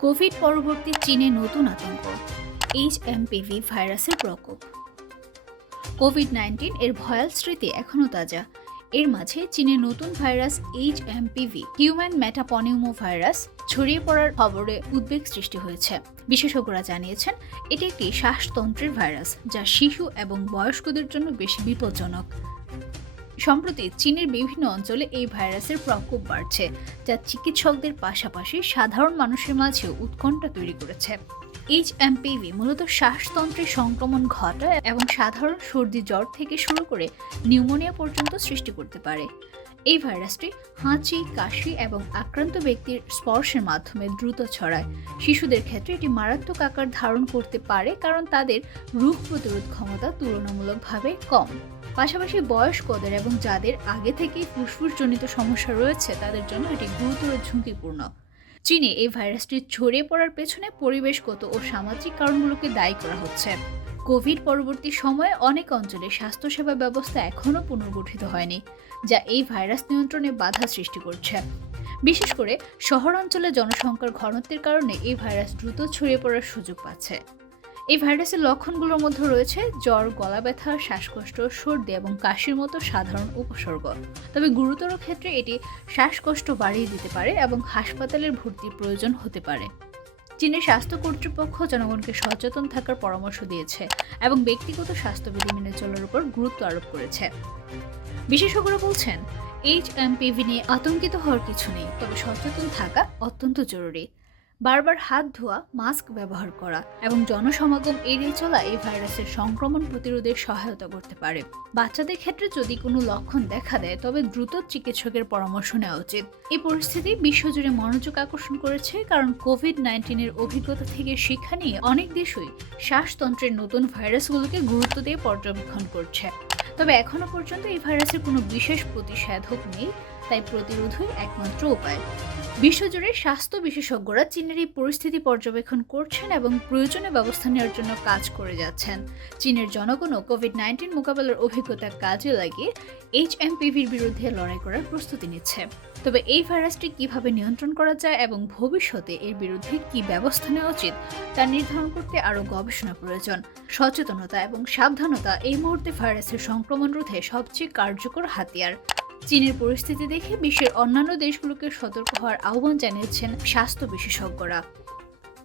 Covid পরবর্তী চীনে নতুন আতঙ্ক এইচ এমপিভি ভাইরাসের প্রকোপ। কোভিড নাইন্টিন এর ভয়াল স্মৃতি এখনও তাজা। এর মাঝে চীনে নতুন virus H MPV human metapneumovirus ছড়িয়ে পড়ার খবরে উদ্বেগ সৃষ্টি হয়েছে। বিশেষজ্ঞরা জানিয়েছেন, এটি একটি শ্বাসতন্ত্রের ভাইরাস, যা শিশু এবং বয়স্কদের জন্য বেশি বিপজ্জনক। সম্প্রতি চীনের বিভিন্ন অঞ্চলে এই ভাইরাসের প্রকোপ বাড়ছে, যা চিকিৎসকদের পাশাপাশি সাধারণ মানুষের মাঝেও উৎকণ্ঠা তৈরি করেছে। এইচ এমপিভি মূলত শ্বাসতন্ত্রের সংক্রমণ ঘটায় এবং সাধারণ সর্দি জ্বর থেকে শুরু করে নিউমোনিয়া পর্যন্ত সৃষ্টি করতে পারে। এই ভাইরাসটি হাঁচি, কাশি এবং আক্রান্ত ব্যক্তির স্পর্শের মাধ্যমে দ্রুত ছড়ায়। শিশুদের ক্ষেত্রে এটি মারাত্মক আকার ধারণ করতে পারে, কারণ তাদের রোগ প্রতিরোধ ক্ষমতা তুলনামূলকভাবে কম। পাশাপাশি বয়স্কদের এবং যাদের আগে থেকেই ফুসফুসজনিত সমস্যা রয়েছে, তাদের জন্য এটি গুরুতর ঝুঁকিপূর্ণ। চীনে এই ভাইরাসটি ছড়িয়ে পড়ার পেছনে পরিবেশগত ও সামাজিক কারণগুলোকে দায়ী করা হচ্ছে। কোভিড পরবর্তী সময়ে অনেক অঞ্চলে স্বাস্থ্যসেবা ব্যবস্থা এখনও পুনর্গঠিত হয়নি, যা এই ভাইরাস নিয়ন্ত্রণে বাধা সৃষ্টি করছে। বিশেষ করে শহরাঞ্চলে জনসংখ্যার ঘনত্বের কারণে এই ভাইরাস দ্রুত ছড়িয়ে পড়ার সুযোগ পাচ্ছে। এই ভাইরাসের লক্ষণগুলোর মধ্যে রয়েছে জ্বর, গলা ব্যথা, শ্বাসকষ্ট, সর্দি এবং কাশির মতো সাধারণ উপসর্গ। তবে গুরুতর ক্ষেত্রে এটি শ্বাসকষ্ট বাড়িয়ে দিতে পারে এবং হাসপাতালের ভর্তির প্রয়োজন হতে পারে। চীনের স্বাস্থ্য কর্তৃপক্ষ জনগণকে সচেতন থাকার পরামর্শ দিয়েছে এবং ব্যক্তিগত স্বাস্থ্যবিধি মেনে চলার উপর গুরুত্ব আরোপ করেছে। বিশেষজ্ঞরা বলছেন, এইচ এমপিভি নিয়ে আতঙ্কিত হওয়ার কিছু নেই, তবে সচেতন থাকা অত্যন্ত জরুরি। বারবার হাত ধোয়া, মাস্ক ব্যবহার করা এবং জনসমাগম এড়িয়ে চলা এই ভাইরাসের সংক্রমণ প্রতিরোধে সহায়তা করতে পারে। বাচ্চাদের ক্ষেত্রে যদি কোনো লক্ষণ দেখা দেয়, তবে দ্রুত চিকিৎসকের পরামর্শ নেওয়া উচিত। এই পরিস্থিতি বিশ্বজুড়ে মনোযোগ আকর্ষণ করেছে, কারণ কোভিড নাইন্টিনের অভিজ্ঞতা থেকে শিক্ষা নিয়ে অনেক দেশই শ্বাসতন্ত্রের নতুন ভাইরাসগুলোকে গুরুত্ব দিয়ে পর্যবেক্ষণ করছে। তবে এখনও পর্যন্ত এই ভাইরাসের কোনো বিশেষ প্রতিষেধক নেই। তাই প্রতিরোধই একমাত্র উপায়। বিশ্বজুড়ে স্বাস্থ্য বিশেষজ্ঞরা চীনের এই পরিস্থিতি পর্যবেক্ষণ করছেন এবং প্রয়োজনীয় ব্যবস্থা নেওয়ার জন্য কাজ করে যাচ্ছেন। চীনের জনগণও কোভিড নাইন্টিন মোকাবেলার অভিজ্ঞতা কাজে লাগিয়ে এইচ এমপিভির বিরুদ্ধে লড়াই করার প্রস্তুতি নিচ্ছে। তবে এই ভাইরাসটি কীভাবে নিয়ন্ত্রণ করা যায় এবং ভবিষ্যতে এর বিরুদ্ধে কি ব্যবস্থা নেওয়া উচিত, তা নির্ধারণ করতে আরও গবেষণা প্রয়োজন। সচেতনতা এবং সাবধানতা এই মুহূর্তে ভাইরাসের সংক্রমণ রোধে সবচেয়ে কার্যকর হাতিয়ার। চীনের পরিস্থিতি দেখে বিশ্বের অন্যান্য দেশগুলোকে সতর্ক হওয়ার আহ্বান জানিয়েছেন স্বাস্থ্য বিশেষজ্ঞরা।